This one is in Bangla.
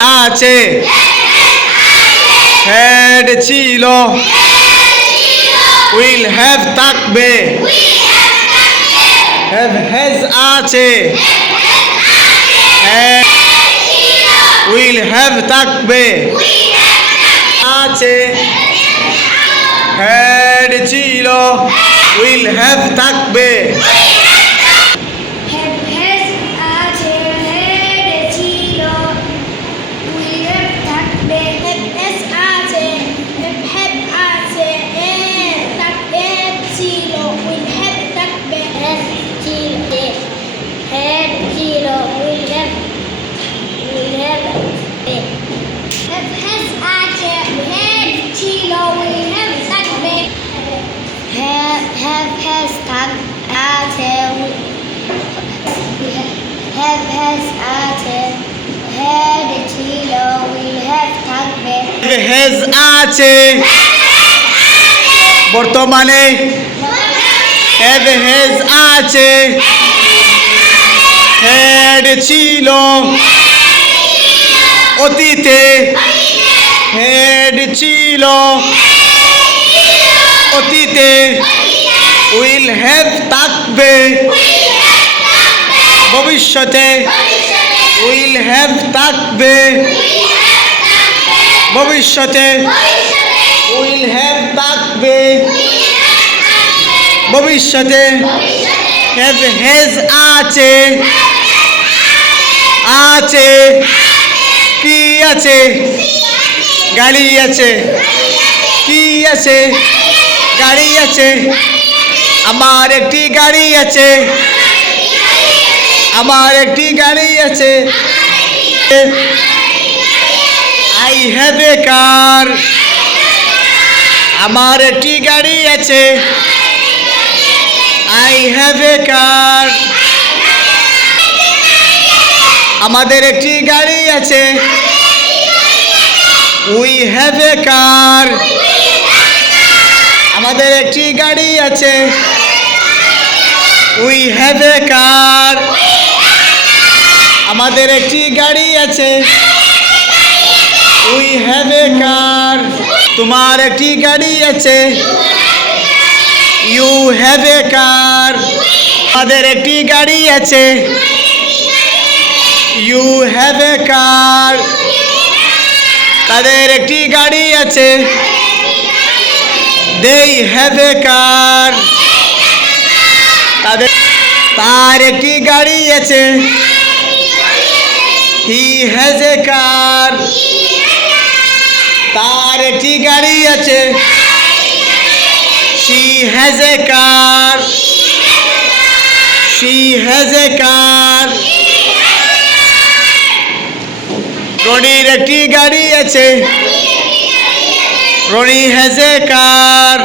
আছে হ্যাড ছিল উইল হ্যাভ থাকবে হ্যাভ হ্যাজ আছে উইল হ্যাভ থাকবে আছে হ্যাড ছিল উইল হ্যাভ থাকবে হ্যাজ আছে বর্তমানে হ্যাভ হ্যাজ আছে হ্যাড ছিল অতীতে হ্যাড ছিল অতীতে উইল হ্যাভ থাকবে ভবিষ্যতে উইল হ্যাভ থাকবে ভবিষ্যতে উইল হ্যাভ থাকবে ভবিষ্যতে হ্যাভ হ্যাজ আছে আছে কি আছে গাড়ি আছে কি আছে গাড়ি আছে আমার একটি গাড়ি আছে আমার একটি গাড়ি আছে I have a car আমার একটি গাড়ি আছে I have a car আমাদের একটি গাড়ি আছে We have a car আমাদের একটি গাড়ি আছে We have a car আমাদের একটি গাড়ি আছে We have a car তোমার একটি গাড়ি আছে You have a car আমাদের একটি গাড়ি আছে You have a car তাদের একটি গাড়ি আছে They have a car তার একটি গাড়ি আছে He has a car তার একটি গাড়ি আছে She has a car She has a car রনির একটি গাড়ি আছে Ronnie has a car